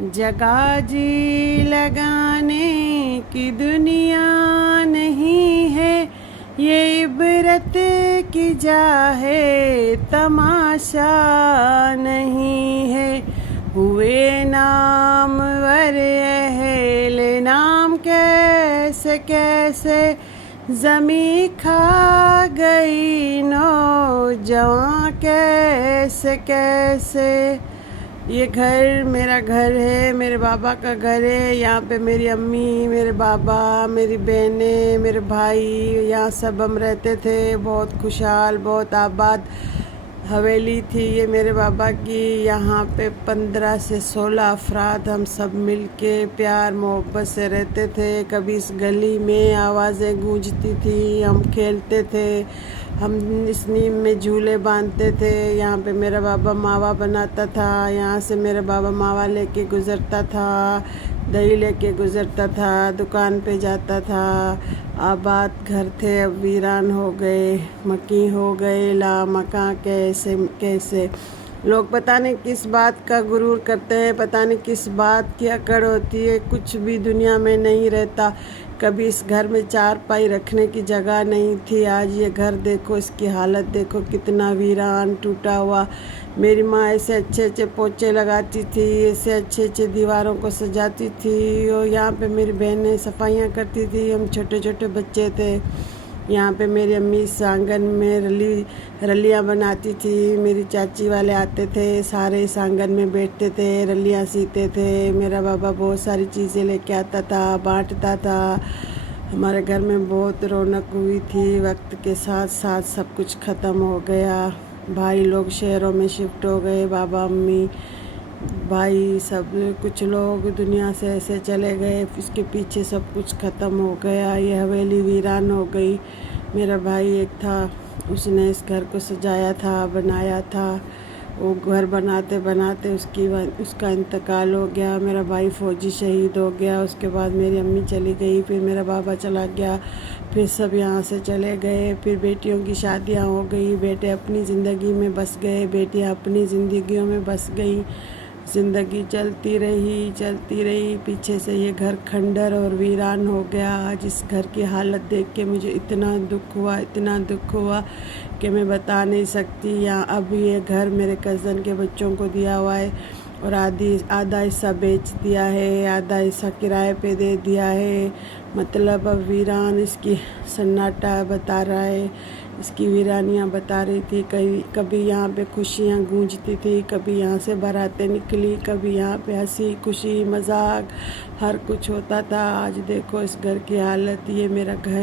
जगह जी लगाने की दुनिया नहीं है, ये इबरत की जा है, तमाशा नहीं है। हुए नामवर अहले नाम कैसे कैसे, ज़मी खा गई नौजवां कैसे कैसे। ये घर मेरा घर है, मेरे बाबा का घर है। यहाँ पे मेरी अम्मी, मेरे बाबा, मेरी बहनें, मेरे भाई, यहाँ सब हम रहते थे। बहुत खुशहाल, बहुत आबाद हवेली थी ये मेरे बाबा की। यहाँ पे 15 से 16 अफराद हम सब मिल के प्यार मोहब्बत से रहते थे। कभी इस गली में आवाज़ें गूंजती थी, हम खेलते थे, हम इस नीम में झूले बांधते थे। यहाँ पे मेरा बाबा मावा बनाता था, यहाँ से मेरा बाबा मावा लेके गुज़रता था, दही लेके गुज़रता था, दुकान पे जाता था। आबाद घर थे, अब वीरान हो गए, मकी हो गए, ला मकां कैसे कैसे। लोग पता नहीं किस बात का गुरूर करते हैं, पता नहीं किस बात की अकड़ होती है, कुछ भी दुनिया में नहीं रहता। कभी इस घर में चारपाई रखने की जगह नहीं थी। आज ये घर देखो, इसकी हालत देखो, कितना वीरान टूटा हुआ। मेरी माँ ऐसे अच्छे अच्छे पोछे लगाती थी, ऐसे अच्छे अच्छे दीवारों को सजाती थी, और यहाँ पे मेरी बहनें सफाइयाँ करती थी। हम छोटे छोटे बच्चे थे। यहाँ पे मेरी अम्मी इस आंगन में रलियाँ बनाती थी। मेरी चाची वाले आते थे, सारे इस आंगन में बैठते थे, रलियाँ सीते थे। मेरा बाबा बहुत सारी चीज़ें लेके आता था, बांटता था। हमारे घर में बहुत रौनक हुई थी। वक्त के साथ साथ सब कुछ ख़त्म हो गया। भाई लोग शहरों में शिफ्ट हो गए, बाबा अम्मी भाई सब कुछ लोग दुनिया से ऐसे चले गए। इसके पीछे सब कुछ ख़त्म हो गया। ये हवेली वीरान हो गई। मेरा भाई एक था, उसने इस घर को सजाया था, बनाया था। वो घर बनाते बनाते उसका इंतकाल हो गया। मेरा भाई फ़ौजी शहीद हो गया। उसके बाद मेरी अम्मी चली गई, फिर मेरा बाबा चला गया, फिर सब यहाँ से चले गए। फिर बेटियों की शादियाँ हो गई, बेटे अपनी ज़िंदगी में बस गए, बेटियाँ अपनी ज़िंदगियों में बस गई। ज़िंदगी चलती रही। पीछे से ये घर खंडर और वीरान हो गया। आज इस घर की हालत देख के मुझे इतना दुख हुआ कि मैं बता नहीं सकती। यहाँ अब ये घर मेरे कज़न के बच्चों को दिया हुआ है, और आधा हिस्सा बेच दिया है, आधा हिस्सा किराए पे दे दिया है। मतलब अब वीरान इसकी सन्नाटा बता रहा है, इसकी वीरानियाँ बता रही थी। कभी यहाँ पे खुशियाँ गूंजती थी, कभी यहाँ से बारातें निकली, कभी यहाँ पे हंसी खुशी मजाक हर कुछ होता था। आज देखो इस घर की हालत। ये मेरा घर